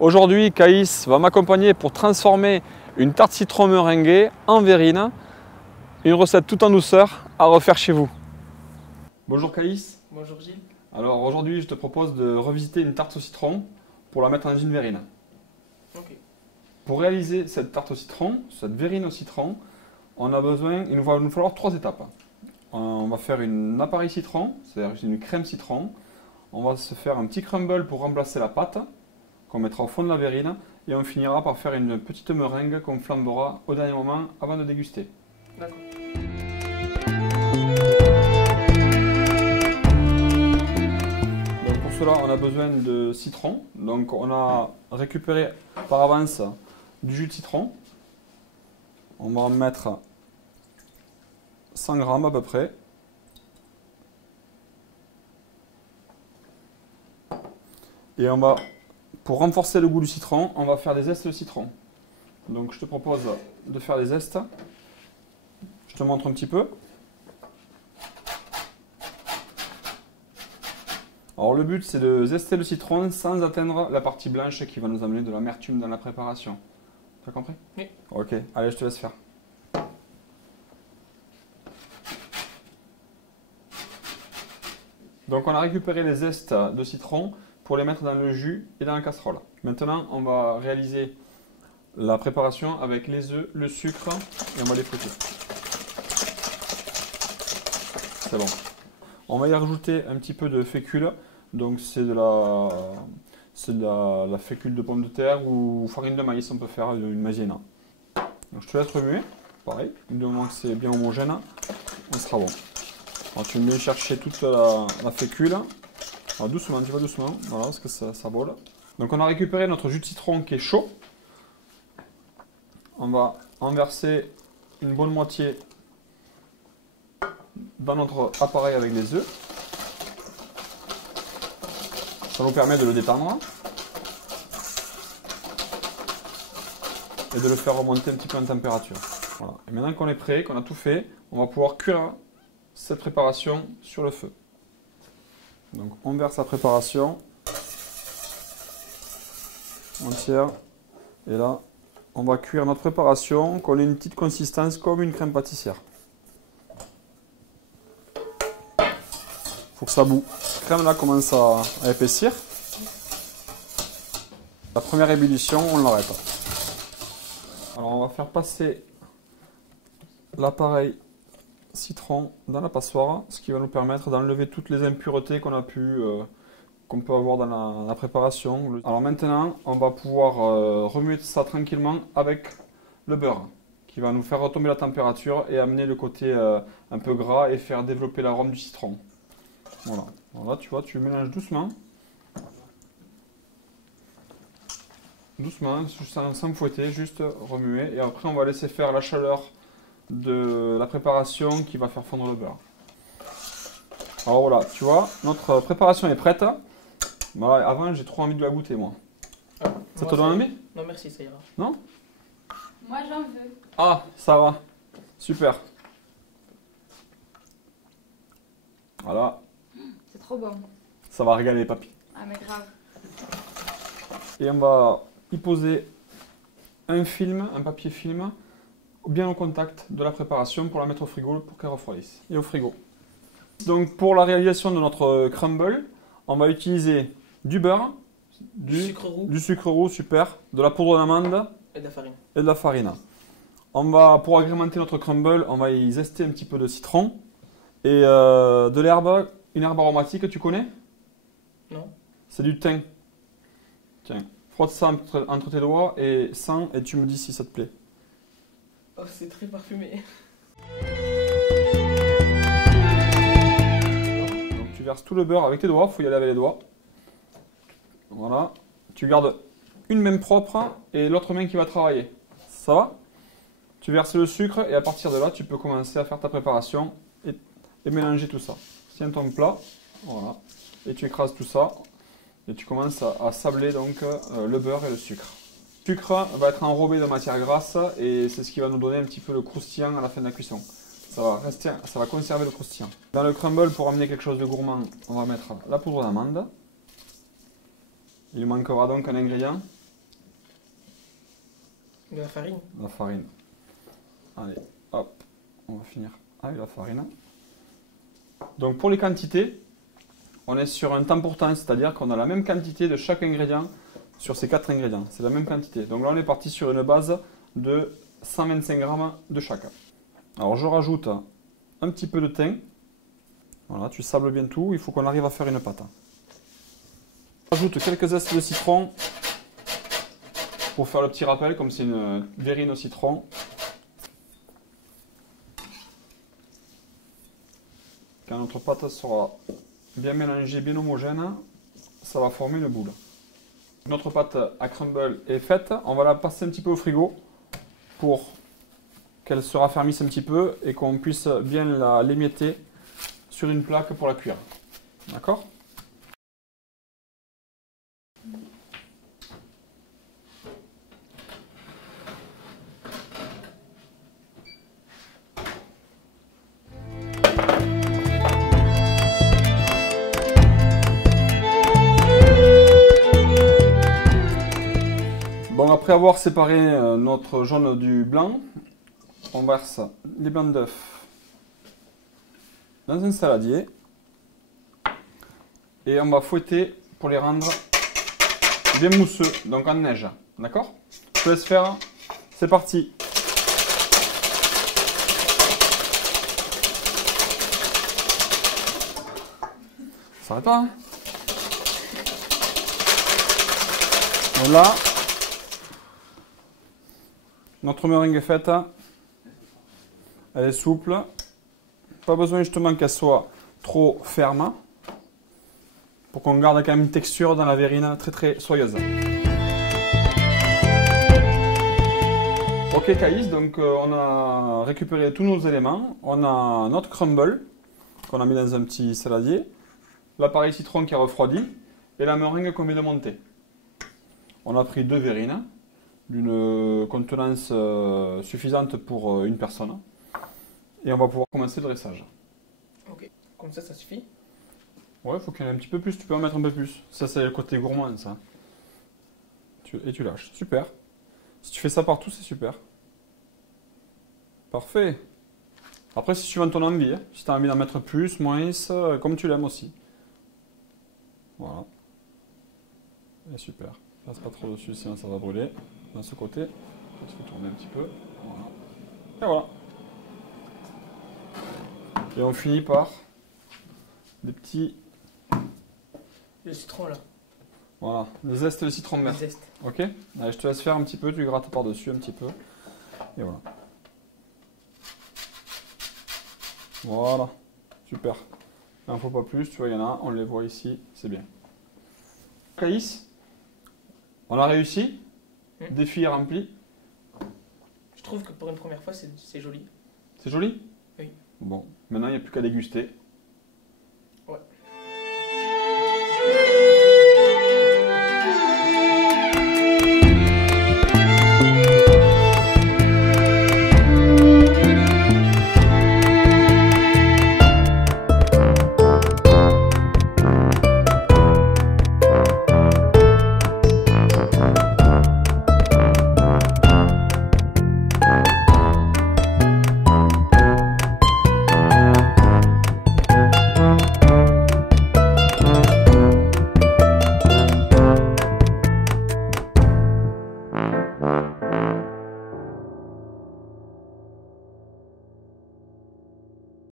Aujourd'hui, Caïs va m'accompagner pour transformer une tarte citron meringuée en verrine. Une recette tout en douceur à refaire chez vous. Bonjour Caïs. Bonjour Gilles. Alors aujourd'hui, je te propose de revisiter une tarte au citron pour la mettre dans une verrine. Ok. Pour réaliser cette tarte au citron, cette verrine au citron, il va nous falloir 3 étapes. On va faire un appareil citron, c'est-à-dire une crème citron. On va se faire un petit crumble pour remplacer la pâte qu'on mettra au fond de la verrine. Et on finira par faire une petite meringue qu'on flambera au dernier moment avant de déguster. D'accord. Donc pour cela, on a besoin de citron. Donc on a récupéré par avance du jus de citron. On va en mettre 100 grammes à peu près. Et pour renforcer le goût du citron, on va faire des zestes de citron. Donc je te propose de faire des zestes. Je te montre un petit peu. Alors le but, c'est de zester le citron sans atteindre la partie blanche qui va nous amener de l'amertume dans la préparation. Tu as compris? Oui. Ok, allez, je te laisse faire. Donc on a récupéré les zestes de citron pour les mettre dans le jus et dans la casserole. Maintenant, on va réaliser la préparation avec les œufs, le sucre et on va les fouetter. C'est bon. On va y rajouter un petit peu de fécule. Donc c'est de la fécule de pomme de terre ou farine de maïs, on peut faire une maïzena. Donc je te laisse remuer. Pareil, du moment que c'est bien homogène, on sera bon. Alors tu mets chercher toute la fécule. Alors doucement, tu vas doucement, voilà, parce que ça vole. Donc on a récupéré notre jus de citron qui est chaud. On va en verser une bonne moitié dans notre appareil avec les œufs. Ça nous permet de le détendre et de le faire remonter un petit peu en température. Voilà. Et maintenant qu'on est prêt, qu'on a tout fait, on va pouvoir cuire cette préparation sur le feu. Donc on verse la préparation entière et là on va cuire notre préparation qu'on ait une petite consistance comme une crème pâtissière. Faut que ça boue. La crème là commence à épaissir. La première ébullition, on l'arrête. Alors on va faire passer l'appareil citron dans la passoire, ce qui va nous permettre d'enlever toutes les impuretés qu'on peut avoir dans la préparation. Alors maintenant, on va pouvoir remuer ça tranquillement avec le beurre, qui va nous faire retomber la température et amener le côté un peu gras et faire développer l'arôme du citron. Voilà. Alors là, tu vois, tu mélanges doucement. Doucement, sans fouetter, juste remuer. Et après, on va laisser faire la chaleur de la préparation qui va faire fondre le beurre. Alors voilà, tu vois, notre préparation est prête. Voilà, avant, j'ai trop envie de la goûter, moi. Ah, Ça moi, te donne envie? Non, merci, ça ira. Non? Moi j'en veux. Ah, ça va. Super. Voilà, C'est trop bon. ça va régaler, papy. Ah mais grave. Et on va y poser un film, un papier film, bien au contact de la préparation pour la mettre au frigo pour qu'elle refroidisse. Et au frigo. Donc pour la réalisation de notre crumble, on va utiliser du beurre, Du sucre roux du sucre roux, super, de la poudre d'amande et de la farine. et de la farine. Pour agrémenter notre crumble, on va y zester un petit peu de citron et de l'herbe, une herbe aromatique, tu connais? Non? C'est du thym. Tiens, frotte ça entre tes doigts et sens et tu me dis si ça te plaît. Oh, c'est très parfumé. Donc tu verses tout le beurre avec tes doigts, il faut y aller avec les doigts. Voilà. Tu gardes une main propre et l'autre main qui va travailler. Ça va? Tu verses le sucre et à partir de là, tu peux commencer à faire ta préparation et mélanger tout ça. Tiens ton plat, voilà, et tu écrases tout ça et tu commences à sabler donc le beurre et le sucre. Le sucre va être enrobé de matière grasse et c'est ce qui va nous donner un petit peu le croustillant à la fin de la cuisson. Ça va conserver le croustillant. Dans le crumble, pour amener quelque chose de gourmand, on va mettre la poudre d'amande. Il manquera donc un ingrédient. De la farine. La farine. Allez, hop, on va finir avec la farine. Donc pour les quantités, on est sur un temps pour temps, c'est-à-dire qu'on a la même quantité de chaque ingrédient sur ces 4 ingrédients. C'est la même quantité. Donc là, on est parti sur une base de 125 grammes de chaque. Alors je rajoute un petit peu de thym. Voilà, tu sables bien tout. Il faut qu'on arrive à faire une pâte. Je rajoute quelques zestes de citron pour faire le petit rappel, comme c'est une verrine au citron. Quand notre pâte sera bien mélangée, bien homogène, ça va former une boule. Notre pâte à crumble est faite. On va la passer un petit peu au frigo pour qu'elle se raffermisse un petit peu et qu'on puisse bien l'émietter sur une plaque pour la cuire. D'accord ? Bon, après avoir séparé notre jaune du blanc, on verse les blancs d'œufs dans un saladier et on va fouetter pour les rendre bien mousseux, donc en neige. D'accord? Je te laisse faire. C'est parti. Ça s'arrête pas, hein? Donc là, notre meringue est faite. Elle est souple. Pas besoin justement qu'elle soit trop ferme pour qu'on garde quand même une texture dans la verrine très très soyeuse. Ok Caïs, donc on a récupéré tous nos éléments. On a notre crumble qu'on a mis dans un petit saladier, l'appareil citron qui a refroidi et la meringue qu'on vient de monter. On a pris 2 verrines d'une contenance suffisante pour une personne. Et on va pouvoir commencer le dressage. Ok, comme ça suffit? Ouais, il faut qu'il y en ait un petit peu plus, tu peux en mettre un peu plus. Ça, c'est le côté gourmand, ça. Et tu lâches. Super. Si tu fais ça partout, c'est super. Parfait. Après, c'est suivant ton envie. Hein. Si tu as envie d'en mettre plus, moins, comme tu l'aimes aussi. Voilà. Et super. Passe pas trop dessus, sinon ça va brûler. Dans ce côté, tu fais tourner un petit peu. Voilà. Et voilà. Et on finit par des petits... Le citron là. Voilà, le zeste de citron vert. Le zeste. Ok? Allez, je te laisse faire un petit peu, tu grattes par-dessus un petit peu. Et voilà. Voilà. Super. Il n'en faut pas plus, tu vois, il y en a, on les voit ici, c'est bien. Caïs, on a réussi. Défi est rempli. Je trouve que pour une première fois, c'est joli. C'est joli? Oui. Bon, maintenant il n'y a plus qu'à déguster. Ouais.